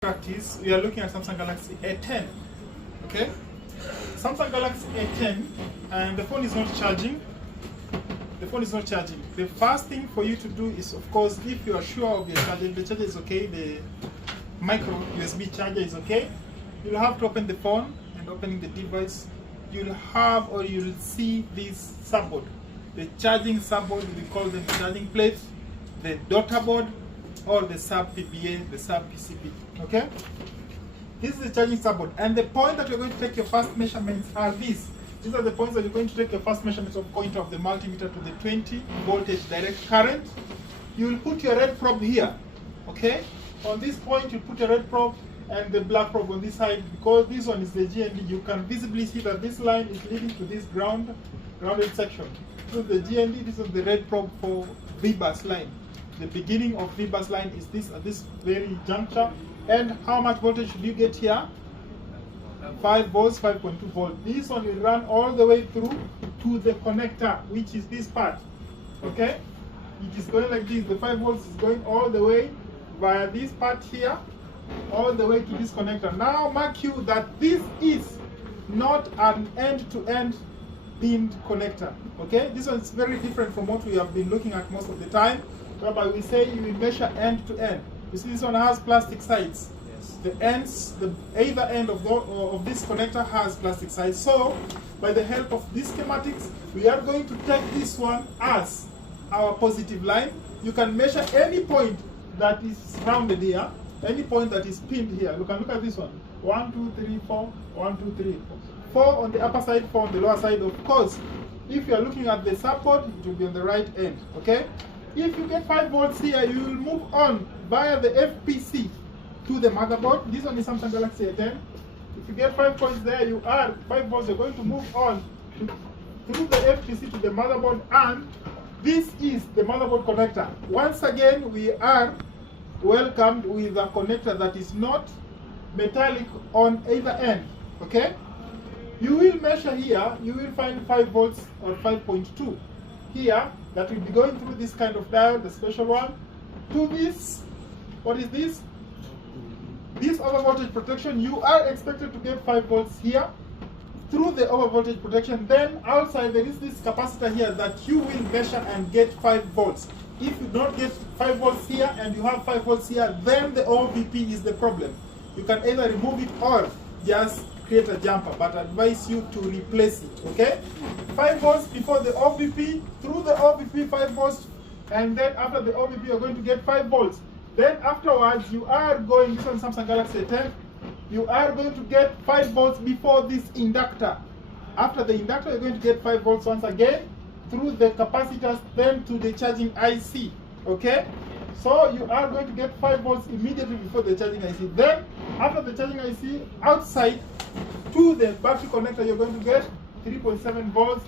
Practice, we are looking at Samsung Galaxy A10. Okay, Samsung Galaxy A10, and the phone is not charging. The phone is not charging. The first thing for you to do is, of course, if you are sure of your charger, the charger is okay, the micro USB charger is okay, you'll have to open the phone, and opening the device, you'll have or you'll see this subboard. The charging subboard, we call them the charging plates, the daughter board, or the sub PBA, the sub PCB. Okay? This is the charging subboard. And the point that you're going to take your first measurements are these. These are the points that you're going to take your first measurements of pointer of the multimeter to the 20 voltage direct current. You will put your red probe here. Okay? On this point, you put your red probe and the black probe on this side, because this one is the GND. You can visibly see that this line is leading to this grounded section. This is the GND, this is the red probe for VBus line. The beginning of VBus line is this at this very juncture. And how much voltage should you get here? 5 volts, 5.2 volts. This one will run all the way through to the connector, which is this part. Okay? It is going like this. The 5 volts is going all the way via this part here, all the way to this connector. Now mark you that this is not an end-to-end pinned connector. Okay? This one is very different from what we have been looking at most of the time, whereby we say you will measure end to end. You see, this one has plastic sides. Yes. The ends, either end of this connector has plastic sides. So, by the help of these schematics, we are going to take this one as our positive line. You can measure any point that is rounded here, any point that is pinned here. You can look at this one. 1, 2, 3, 4, 1, 2, 3, 4. 4 on the upper side, 4 on the lower side. Of course, if you are looking at the support, it will be on the right end. Okay? If you get 5 volts here, you will move on via the FPC to the motherboard. This one is Samsung Galaxy A10. If you get 5 points there, 5 volts, you're going to move on through the FPC to the motherboard, and this is the motherboard connector. Once again, we are welcomed with a connector that is not metallic on either end. Okay? You will measure here, you will find 5 volts or 5.2 here, that will be going through this kind of diode, the special one, to this. What is this? This over voltage protection. You are expected to get 5 volts here through the over voltage protection. Then outside there is this capacitor here that you will measure and get 5 volts. If you don't get 5 volts here and you have 5 volts here, then the OVP is the problem. You can either remove it or just create a jumper, but I advise you to replace it. Okay? 5 volts before the OVP, through the OVP 5 volts, and then after the OVP you're going to get 5 volts. Then afterwards you are going, this on Samsung Galaxy A10, you are going to get 5 volts before this inductor. After the inductor you're going to get 5 volts once again through the capacitors, then to the charging IC. Okay? So you are going to get 5 volts immediately before the charging IC. Then after the charging IC, outside to the battery connector, you're going to get 3.7 volts.